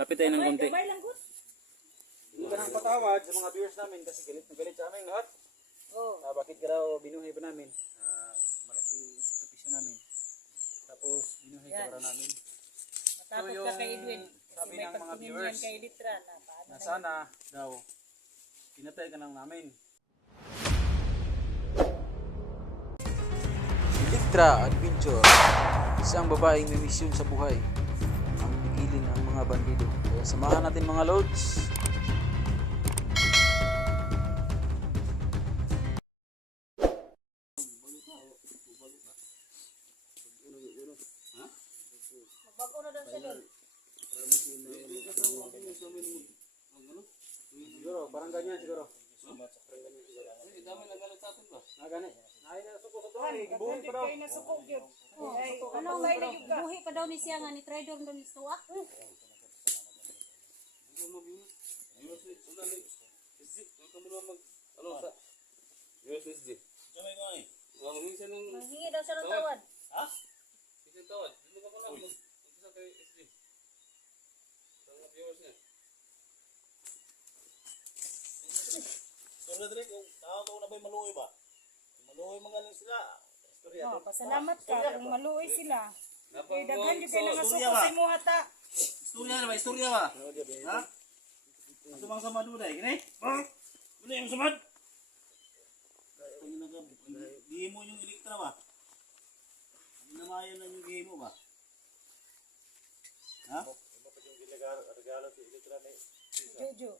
Lapit tayo ng konti. Gamay lang, Gus. Hindi ka nang patawad sa mga viewers namin kasi galit na galit sa amin lahat. Oh. Bakit ka daw binuhay pa namin? Malaking sakripisyo namin. Tapos binuhay ka para namin. Matapos So, ka kay Edwin. sabi Kasi may ng mga pagtingin viewers, yan kay Editra na paano Na na sana daw, pinatay ka lang namin. Electra Adventure, isang babaeng may misyon sa buhay ang pigilin ang mga bandido. Kaya samahan natin mga lods. Magbago na daw siya doon. Siguro, parang ganyan siguro. Dami na galit sa atin ba? Gani. Ay na suko sa doon. Buhay pa daw. Kay nasuko gyud. Ay, Ano may na yung buhi pa daw ni siya nga ni trader daw ni Stoa. Manghingi daw siya ng tawad. Oh, pasalamat ka kung maluoy sila. Kay daghan jud kay nangasuko sa imo hata. Istorya na ba? Istorya ba? Ha? Sumang sama doon ay. Gini? Ano yung sumad? Di mo yung Electra ba? Ginamayan na yung game mo ba? Ha? Jojo.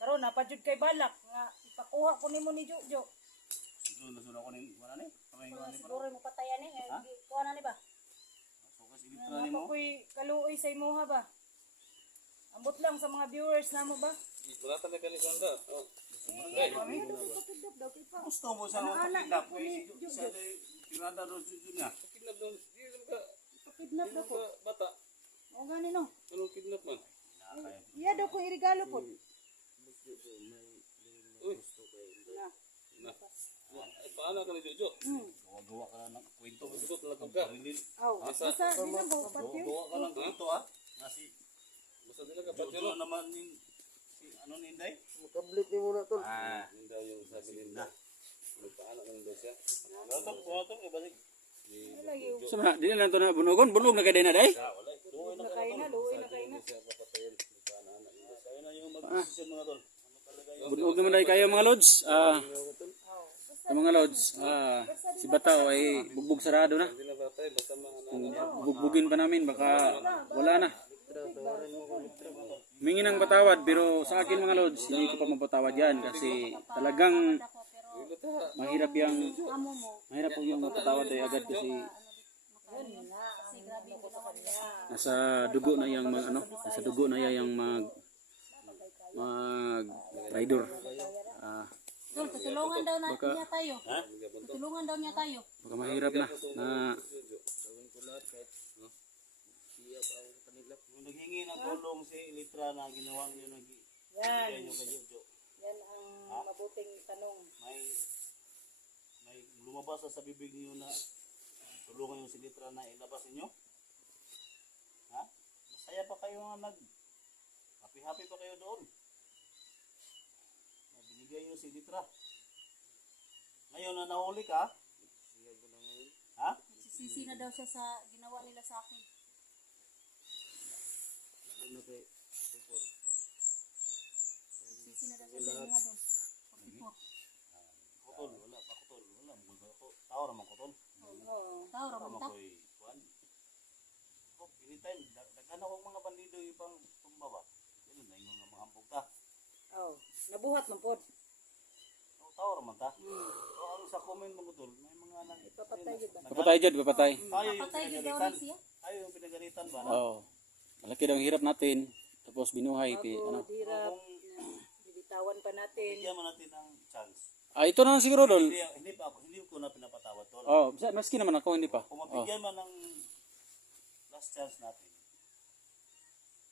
Karon na pa jud kay balak nga ipakuha ko nimo ni Jojo. Sunod ko ning wala ni. Kamay ko ni. Siguro mo patayan ni kuha na ni ba? Focus Electra Nga ni pa mo. ko'y kaluoy sa imuha ba? Ambot lang sa mga viewers namo ba? Wala talaga ni Sandra. Gusto mo sa mga kidnap kay sa tirada do jud nga. Kidnap daw. Di ka Kidnap daw ko. bata. O gani no. Anong kidnap man? Iya daw ko irigalo po. Uy. Na. Ay, paano ka ni Jojo? Gawa ka ng kwento. Gusto talaga ka. Aw, basta di na go patyo. Gawa ka ng kwento ha. Nga si Basta nila ka Jojo naman ni si ano ni Inday? Hindi daw yung sabi nila. Nagpaanak lang daw siya. Buhaton kay balik. Sama, di na lang ito na bunugon. Bunog na kayo na day. Nakain na, luoy na kain na. Siya papatayin. Kaya na yung mag-decision mga tol. Ano talaga yung Bunog naman day kayo mga lods. Sa mga lods, si Bataw ay bugbog sarado na. Hindi na patay. Basta mga Kung bugbugin pa namin, baka wala na. Humingi ng patawad, pero sa akin mga lods, hindi ko pa mapatawad yan kasi talagang mahirap po yung mapatawad ay agad kasi nasa dugo na yung nasa dugo na yung mag rider. Tol, tutulungan daw niya tayo. Tutulungan daw niya tayo. Baka mahirap na Yung naghingi ng tulong si Electra na ginawa niyo Yan. nagbigay niyo kay Jojo. Yan ang mabuting tanong. May lumabas sa bibig niyo na tulungan yung si Electra na ilabas niyo? Ha? Masaya pa kayo nga happy pa kayo doon. Na binigay niyo si Electra. Ngayon na nahuli ka? Ha? Sisi na daw siya sa ginawa nila sa akin. Sisi na daw siya sa mga doon. 44. Kutol, wala pa kutol. Wala mo ko. Tao naman kutol. Oo. Tao Tama ramon ta. ko'y kuwan. Ako, anytime, daghan akong mga bandido yung pang tumba ba? Yun na yung mga hambog ta. Oh, nabuhat man pod. Tao naman ta. So, ang sa comment mo kutol, may mga nang Ipapatay gyud ba? papatay dyan, papatay. Ayaw yung Patay gyud daw pinagalitan. ni siya. Ayaw yung pinagalitan ba? Oo. Malaki daw ang hirap natin. Tapos binuhay. Bago dirap, bibitawan pa natin. Bigyan mo natin ng chance. Ito na lang siguro dol. Hindi ko na pinapatawad tol. Oh, maski naman ako hindi pa. Kung mabigyan man ng last chance natin,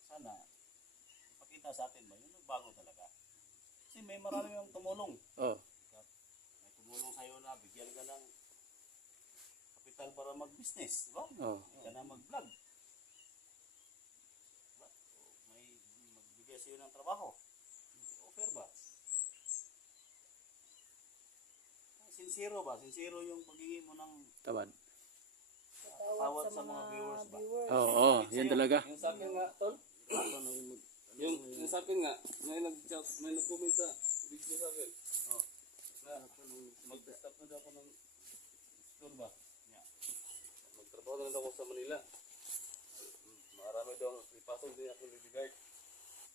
sana ipakita sa atin ba yung nagbago talaga. Kasi may marami yung tumulong. Oh. May tumulong sa'yo na bigyan ka ng kapital para mag-business, di ba? Oh. Bigyan ka na mag-vlog. Diba? magbigay sa'yo ng trabaho. Offer ba? Sincero ba? Sincero yung paghingi mo ng Tawad. tawad sa mga viewers ba? Oo, yan talaga. Yung sa akin nga, tol. Yung sa akin nga, may nag-comment sa video sa akin. Oh. Na, mag-stop na daw ako ng store ba? Yeah. Magtrabaho na daw ako sa Manila. Marami daw ipasok din ako Lady Guard.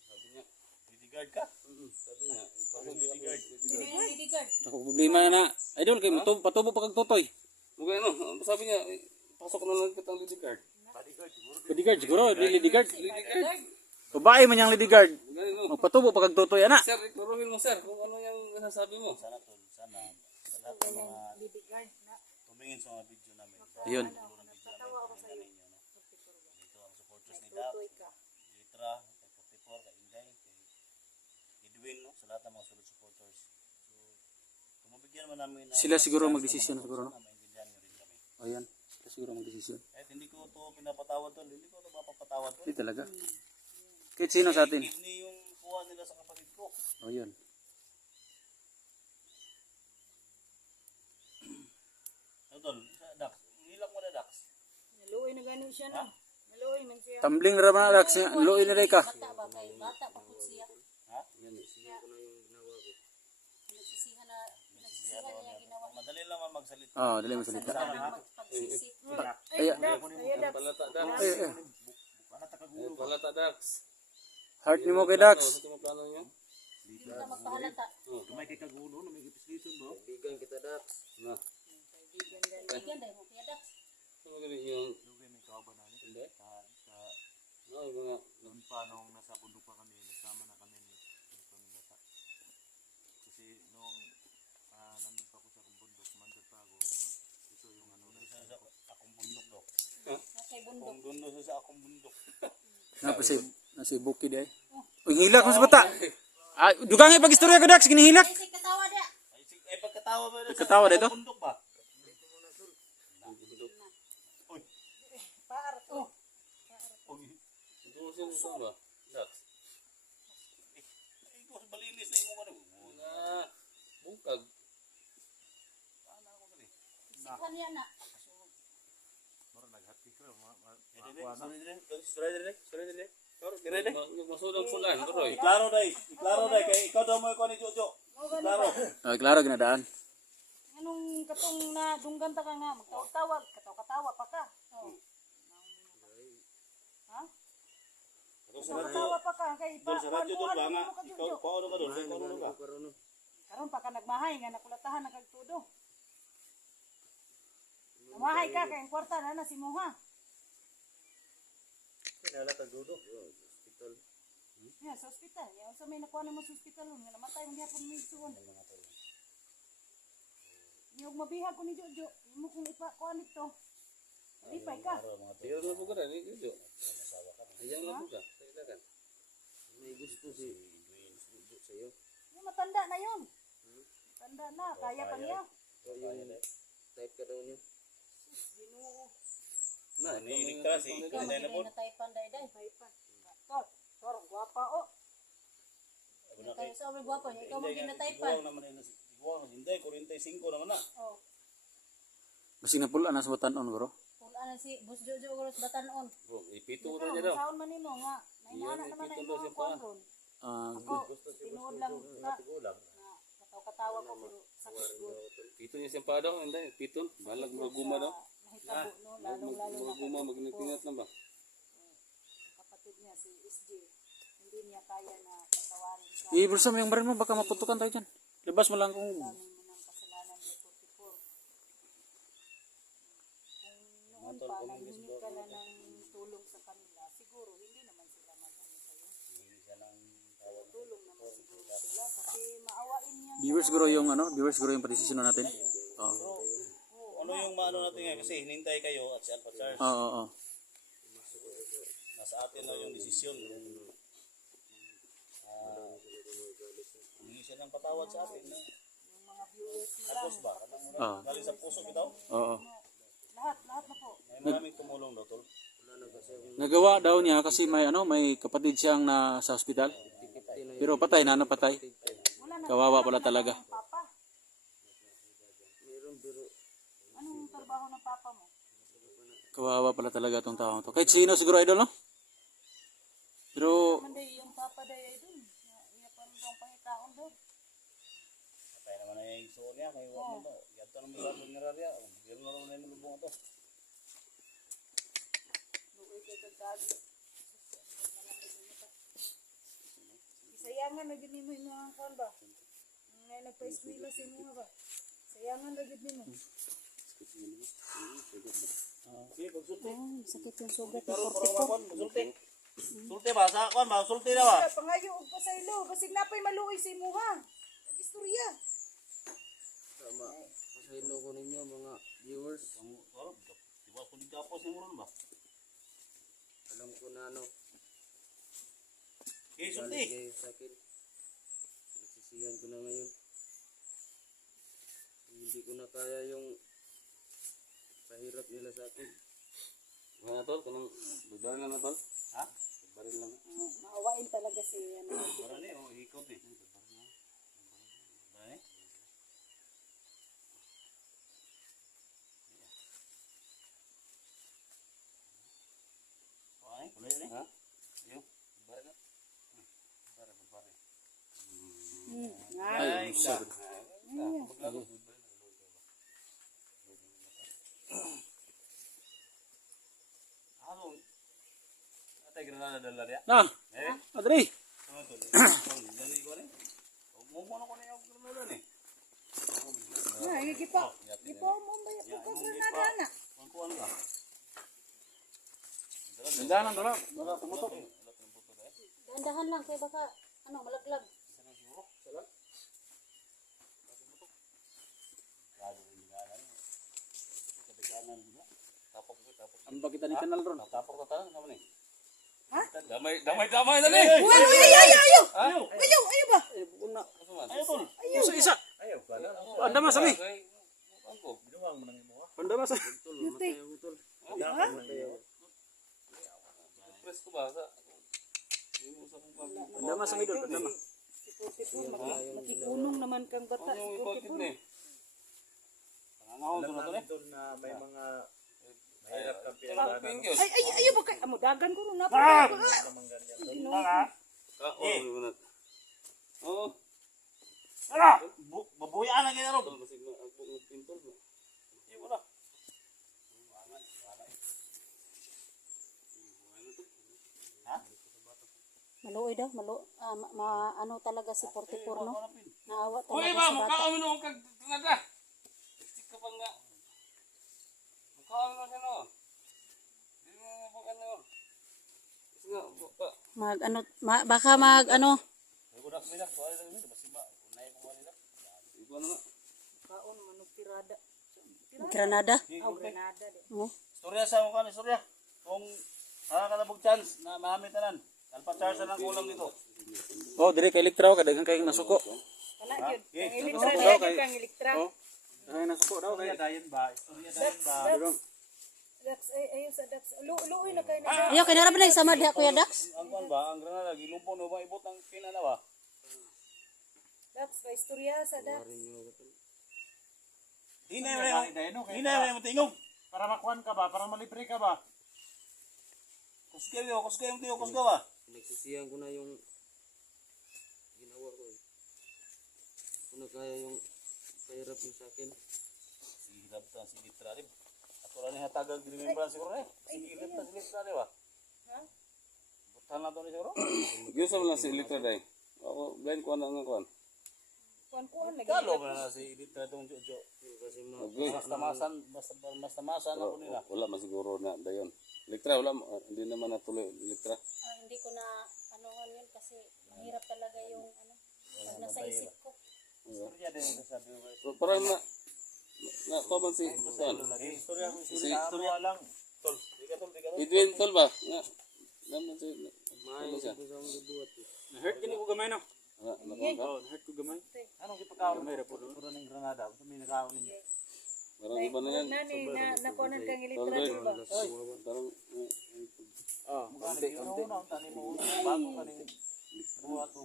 Sabi niya. Bodyguard ka? Sabi niya, ipasok din ako Lady Guard. Hindi yung lidigan. Ako problema na. Idol kay patubo pa kag tutoy. Mugay ano, sabi niya, ipasok na lang kitang Lady Guard. Bodyguard siguro. Lady siguro, lady guard. Bodyguard. Babae man yang lady guard. Mugay no. Magpatubo pa kag tutoy ana. Sir, ikuruhin mo sir, kung ano yung nasasabi mo. Sana tol, sana sa lahat ng mga Lidigan na. tumingin sa mga video namin. Ayun. Dulo ng video namin, pakinggan ninyo. No? Dito ang supporters ni Dap, Litra, kay 44, kay Inday, kay Edwin, no? Sa lahat ng mga solid supporters. So, kung mabigyan man namin na Sila siguro magdesisyon siguro, no? sana maintindihan nyo rin kami. Ayan. Sila siguro magdesisyon. Kahit hindi ko ito pinapatawad tol, hindi ko ito mapapatawad tol. Hindi talaga. Kahit sino sa atin. Kidney yung kuha nila sa kapatid ko. O yun. So tol, sa Dax, hilak mo na Dax. Naluoy na gano'n siya na. Naluoy man siya. Tumbling ra man Alex, luoy na ray ka. Bata ba kay bata pa po siya. Ha? Nagsisihan na Siya nagsisihan niya ginawa. madali lang man magsalita. Ah, dali mo salita. Pagsisi. Ay, Palata Dax. Palata Dax. heart ni mo kay Dax. Ano mo plano niyo? Hindi ka magpahalata. Kumay kay kagulo, na may gipisliton bro. Bigan kita Dax. Na. Bigyan dahil mo kaya Dax. Ano gani yung Lugay may kauban na hindi? sa No, yung mga noon pa nung nasa bundok pa kami, nagsama na kami ni bata. Kasi nung nandun pa ako sa akong bundok, mandar pa ako. Ito yung ano, sa akong bundok do. Kay bundok. Kung dundo sa akong bundok. Nasi bukid ay. Uy, hilak mas bata. Ah, dugangi pag istorya ko Dax, ginihilak. Ay, si katawa dia. Ay pagkatawa ba na Pagkatawa dito? bundok ba? Uy. Paar to. Uy. ito mo ba? Dax. Ikaw sa balinis na imo ano. Na bungkag. Paano ako dali? Sikhan niya na. Sorry dire. Dire dire. Masudang fulan, Roy. Iklaro dai kay ikaw daw mo ko ni Jojo. Klaro. Ah, klaro ginadaan. Anong katong na dunggan ta ka nga magtawag-tawag, katawa pa ka. Oh. Ha? Katawa pa ka kay Dol sa radyo dol ba nga? mo ka, Ikaw Jojo. paano ka dol? Paano ka? Karon pa ka nagmahay nga nakulatahan na kag tudo. Namahay ka kay ang kwarta na si Moha. Kinala ta dudo. Yeah, sa ospital. Yung sa may nakuha naman sa ospital nga namatay man gyapon mi suon. Yung mabihag ko ni Jojo, mo kung ipakuan nito. Lipay ka. Tigil mo po ka rin, ito. Ayan lang po ka. Taglagan. May gusto si sa'yo. Yung matanda na yun. Matanda na, kaya pa niya. Type ka daw niyo. Ginoo. Na, Nilikta si Ikaw Kanday na po. magiging nataypan day-day. Tol, tol, guwapa o. Kayo sa obra gwapo niya. Ikaw magiging Iguang nataypan. naman ay iguang. Hindi, 45 naman na. Oh. Basi na pula na sa batanon guro. Pulaan na si Boss Jojo Goros Batanon. Bro, ipito Ito, na niya daw. masaon man nimo nga. Nainana naman na ipito daw imo siya ang pa. kwan. Ah, Ako, tinuod lang na katawa-katawa ko pero sakit ko. Pito niya siyang padaw, hindi. Pito. Balag mga guma daw. Nahitabo, no? Lalong-lalo Mga na guma, magnitingat lang ba? kapatid niya, si SJ. Hindi niya kaya na patawarin siya. ibulsa mo yung baril mo baka maputukan tayo diyan. Labas mo lang kung Amin mo ng kasalanan kay 44. Kung noon pa, nanghingi ka na ng tulong sa kanila, siguro hindi naman sila mag-ano sa'yo. Tulong naman siguro sila kasi maawain niya. viewers guro yung ano, viewers guro yung padesisyon natin. Oo. Ano yung maano natin ngayon? Kasi hinintay kayo at si Alpha Charles. Oo, oo. Nasa atin na yung desisyon. Hindi siya ng patawad sa atin. No? Yung mga viewers mo lang. Tapos ba? Oo. Galing sa puso bitaw? Oo. Lahat na po. May maraming tumulong daw, tol. Nagawa daw niya kasi may ano, may kapatid siyang na sa ospital. Pero patay na, ano patay? Wala na. Kawawa pala talaga. Papa. Anong trabaho ng papa mo? Kawawa pala talaga itong tao to. Kahit sino siguro idol, no? Pero, Manday, yung papa day ay dun. Iya pa rin daw pangitaon doon. Patay naman na yung suon niya. Kaya wala mo. Yato naman sa punerarya. Yan na rin na yung lubong ito. Luoy ka kagagi. Sayangan na gid nimo yung mga kon ba? Ngay nagpa-eskwela sa imo ba? Sayangan na gid nimo. Sige, pagsulti. Sakit yung sugat Pero parang wakon, pagsulti. Sulti ba? Sa kon ba? Sulti na ba? Pangayo og pasaylo, basig napay maluoy sa imo ha. Istorya. Tama. Pasaylo ko ninyo mga viewers. Diba ko di kapos yung ron ba? Alam ko na ano. Okay, Galit sulti. kayo sa akin. Nagsisihan ko na ngayon. Hindi ko na kaya yung pahirap nila sa akin. Mga tol, kanang baril lang na tol. Ha? Baril lang. Maawain talaga si ano. Para ni, ikot eh. Ba eh? Ay, kulay ni. Ha? Yung, Baril lang. baril. ay, sabi. Ano? Atay granada dala dia. Na, Eh? Adri. Ano to? Dali ko ni. Mo na ko ni yung granada ni. Na, gipa. Gipa mo ba yung pagkasranada na? Ang kuan ka. Dandanan tol, baka pumutok. Dahan-dahan lang kay baka ano malaglag. Ang bakita ni kanal ron. Tapok ka tanan naman ni. Ha? Damay na ni. Ayo ba? Eh, bukuna. Ayo tol. Isa. Ayo pala. Anda mas abi. Angko. Binuang man ang imo. Anda mas. Tol, matay ako tol. Matay ako. Press ko ba sa Anda mas ang idol, anda mas. Makikunong naman kang bata. Ano yung bakit ni? Pangangahon to na to ni. na may mga mahirap kang pinagdaanan. Ayo ba kay amo dagan ko ron na. Oh, Ala! Babuyaan lagi na ron. tol kasi agbo ng pintol. Iyo na. Maluoy daw, ano talaga si 44 no. Naawa Hoy talaga ba, sa mukha bata. kami noong kagtinada. Istik ka pa nga. Mukha kami noong sino. Hindi mo mabukan na yun. Kasi nga, pa. Baka mag ano, Budak bidak ko ay dami basi ba. Unay mo nila. Iba na nga. Kaon manug tirada. granada. Aw granada de. Oh. Istorya sa mo kan istorya. Kung nakakalabog chance na marami tanan. Kalpa charge na ng kulang dito. Oh, dire kay elektra ka daghang kay nasuko. Kana gyud. Okay. Ang elektra Nasuko na daw gyud kay- kang elektra. Oh. Daghang nasuko daw kay. Dayan ba? Istorya dayan ba? Dax ayo sa Dax. Luoy na kay na. Ayo kay nara ba na sama diha Kuya Dax? Ang kuan ba, ang granada gilumpon no ba ibot ang pina na ba? Dax kay istorya sa Dax. Hinay mo yung tingog. Para makuhan ka ba? Para malibre ka ba? Kuskay yung tiyo, kuskay ba? Nagsisihan ko na yung ginawa ko eh. Hindi ko na kaya yung pahirap niyo sa akin. Sihirap ta, si Litra rin. Ako rin hatagang remembrance siguro eh. Sihirap ta si Litra rin ba? Ha? Butan na to ni siguro. Gyusa mo lang si Litra day. Ako, blind ko na nga kuan. Kuan lagi. Kalo ba na si Litra itong Jojo? Kasi Mas tamasan ako nila. wala masiguro na dayon. Litra, wala, hindi naman natuloy. Litra. Hindi ko na anuhan yun kasi mahirap talaga yung ano, pag nasa isip ko. Istorya din ito sabi ko. So, parang na common si kuan. Istorya ko, Si istorya lang. Tol, di ka tol. Edwin tol ba? Nga. Naman si Maay siya. Hurt kini ko gamay no. Nakuha ka? Hurt ko gamay. Anong ipakaon? May rapor. Puro ng granada. Ito may nakaon ninyo. Parang iba na yan. Nani na kuanan kang Tol, elektra Ray. di ba? Parang Ano ang tani mo? Bago ka rin buhat o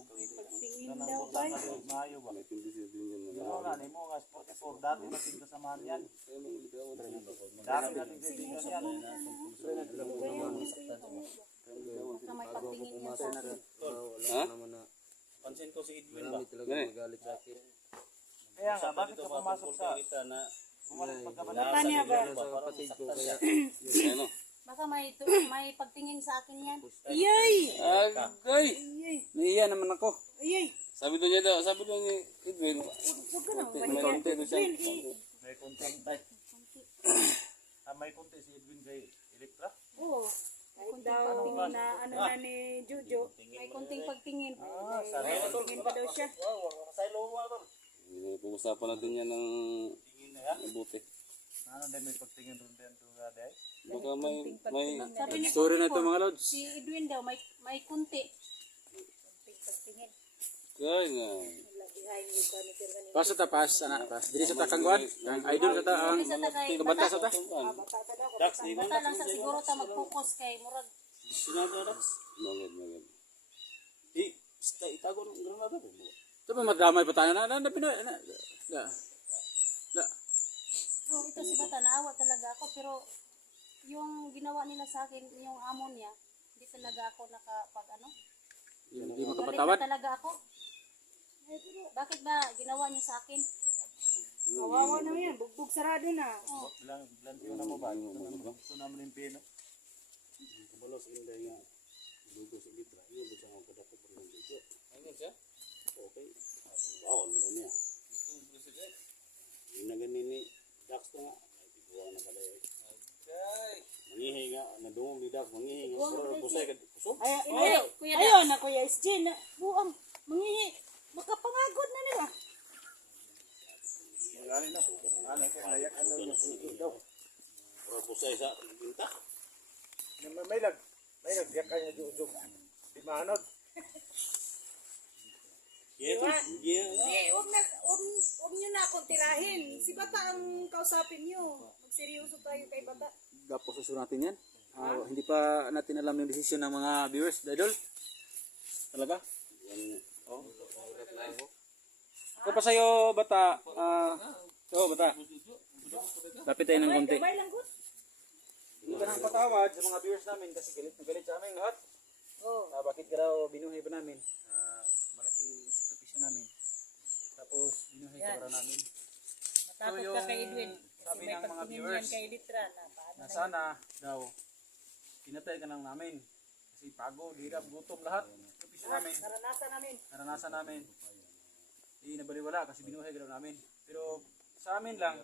tama na maayo ba? Hindi siya din yan. Pero nga, ni mo nga, 44, dati natin kasamahan yan. Dati natin kaibigan yan. Baka may pagtingin yan sa akin. Ha? Pansin ko si Edwin ba? Gani? Kaya nga, bakit ka pumasok sa... Kita na Bumalik pagkabalan? Bata niya ba? Ano? Baka may pagtingin sa akin yan. Iyay! Agay! Naiya naman ako. Iyay! Sabi doon niya daw, sabi doon ni Edwin. Huwag ka na. May konti doon siya. May konti tayo. May konti si Edwin kay Electra. Oo. Kahit daw na ano na ni Jojo. May konting pagtingin. Tingin pa daw siya. Pag-usapan natin yan ng mabuti. Ano din may pagtingin rin din ito nga day? Baka may Sabi ni Story na ito 44, mga lods. si Edwin daw may kunti. Konting pagtingin. kaya nga. Pas ta pas ana pas. Dili sa takangguan. Ang idol sa ta ang Sa tagay, kabanta sa ta. Dax, di mo bata lang sa siguro ta mag-focus kay murag sinado Dax. Magad, magad. Itago ng granada po. Ito pa madamay pa tayo na pinoy na. pero ito si bata naawa talaga ako pero yung ginawa nila sa akin yung amo niya hindi talaga ako nakapag ano Hindi galit makapatawad. na talaga ako bakit ba ginawa niyo sa akin Kawawa na yan. Bugbog sarado na. Bilang na mo ba? Ito naman yung pino. Kabalos inday nga. Dugo sa litra. Iyon sa mga kadako pa rin dito. Ano siya? Okay. Bawal mo na niya. Yung na ganin ni Dax na nga. Ay, tiguwa na kada yun. Agay! Mangihi nga. Nadungong ni Dax. Mangihi nga. Pero busay ka. Kusog. Kuya Ayaw na Kuya SJ na buang mangihi. Makapangagod na nila. Gani na. Gani ka layak ano yung daw. Pero busay sa binta. May nagdiyak kanya Jojo. Di maanod. Huwag nyo na akong tirahin. Si Bata ang kausapin nyo. Magseryoso tayo kay Bata. Gapo susunod natin yan. Hindi pa natin alam yung desisyon ng mga viewers, idol. Talaga? Ako pa sa'yo, bata. Bata. Lapit tayo ng konti. May langgot. Hindi ka nang patawad sa mga viewers namin kasi galit na galit sa amin lahat. Bakit ka daw binuhay pa namin? Malaking sakripisyo namin. Tapos binuhay ka para namin. Matakot ka kay Edwin. Sabi May ng mga pagtingin viewers yan kay Editra na paano na sana daw pinatay ka lang namin. Kasi pagod, hirap, gutom lahat. Sakripisyo namin. Naranasan namin. Nabaliwala kasi binuhay ka daw namin. Pero sa amin lang,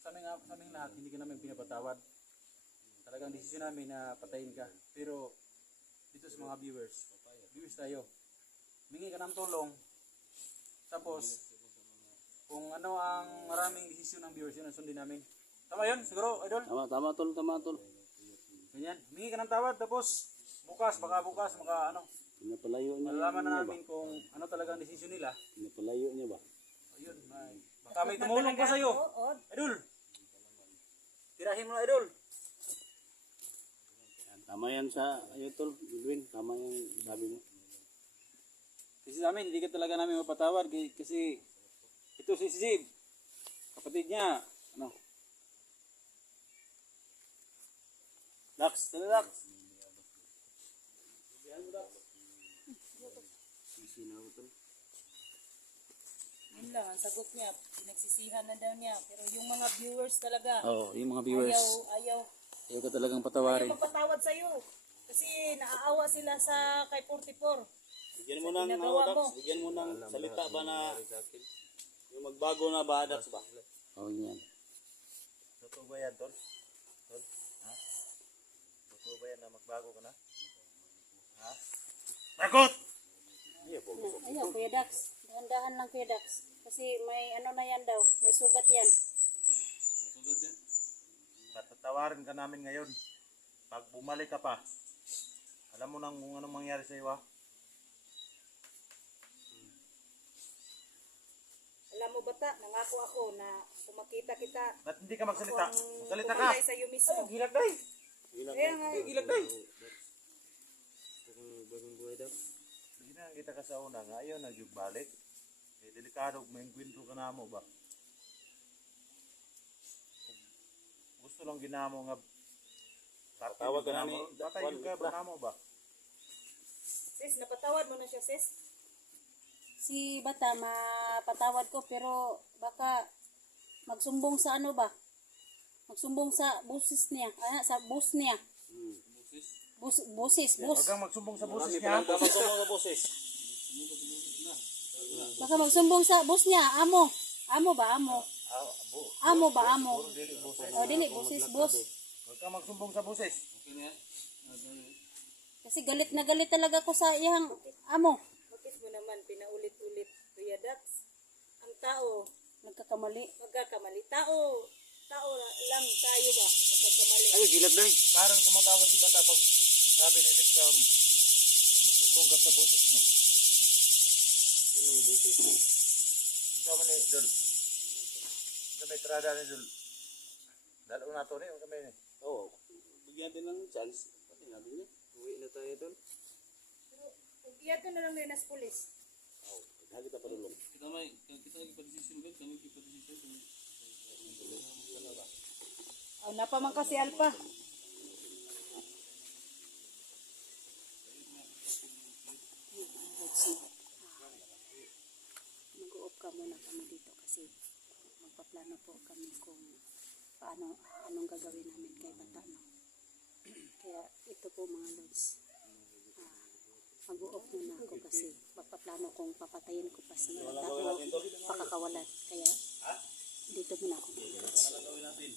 sa aming lahat, hindi ka namin pinapatawad. Talagang desisyon namin na patayin ka. Pero dito sa mga viewers tayo, humingi ka ng tulong. Tapos, kung ano ang maraming desisyon ng viewers, yun ang sundin namin. Tama yun, siguro, idol? Tama tol. Ganyan, humingi ka ng tawad. Tapos, baka bukas, Pinapalayo niya. malalaman na namin kung ano talagang desisyon nila. Pinapalayo niya ba? Ayun, baka may tumulong pa sa'yo. Idol! Tirahin mo na, idol! Tama yan sa tol. Edwin, tama yung sabi mo. Kasi sa amin, hindi ka talaga namin mapatawad kasi ito si Zib, kapatid niya, Dax, tala Dax. Yun lang, ang sagot niya. Pinagsisihan na daw niya. Pero yung mga viewers talaga, Yung mga viewers, ayaw ayaw ka talagang patawarin. magpatawad sa'yo. Kasi naaawa sila sa kay 44. Bigyan mo ng ginagawa mo. Bigyan mo ng salita ba na yung magbago na ba Dax ba? Yan. Totoo ba yan, Tol? Tol? Ha? Totoo ba yan na magbago ka na? Ha? Takot! ayaw Kuya Dax dahan-dahan lang Kuya Dax kasi may ano na yan daw may sugat yan Patatawarin ka namin ngayon. Pag bumalik ka pa, alam mo nang kung anong mangyari sa iyo, ha? Alam mo Bata, nangako ako na kung makita kita, Ba't hindi ka magsalita? Magsalita ka! pumalay sa'yo mismo. Gilag day! Kaya nga, Gilag day! Hindi na kita ka sa una nga, ayaw na yung balik. delikado may kwento ka na mo ba? Gusto lang ginamo nga Tawag ka na namin. mo. Patay yung ka ba namo ba? Sis, napatawad mo na siya, sis? Si bata mapatawad ko pero baka magsumbong sa ano ba? Magsumbong sa busis niya. Sa bus niya. Busis. Huwag kang magsumbong sa boses Marami niya. pa lang dapat sa boses. Baka magsumbong sa bus niya. Amo. Amo ba? Amo. Amo ba? Amo. O, dili. Busis, bus. Huwag kang magsumbong sa boses. Okay na yan? Kasi galit na galit talaga ko sa iyang amo. Bakit mo naman pinaulit-ulit, Kuya Dax? Ang tao, Nagkakamali. magkakamali. Tao lang tayo ba? Magkakamali. Ay, gilag na. Parang tumatawa si Bata pag sabi ni Litra, magsumbong ka sa boses mo. Yun ang boses mo. Ang sabi ni Dol. Sa may trada ni Dol. Dalo na to ni, kami ni. Oo. Bigyan din ng chance. Pati natin niya. Uwi na tayo doon. Iyan ko na lang na sa pulis. Oo. Dali ka pa dulong. Kita lagi pa-decision ba? Kami pa-decision. Oh, napaman kasi Alpa. Mag-uop ka muna kami dito kasi magpaplano po kami kung anong gagawin namin kay bata, no? Kaya ito po mga lods, mag-uop muna ako kasi magpaplano kung papatayin ko pa si bata o pakakawalan. Kaya dito muna ako mga lods. Ano gawin natin?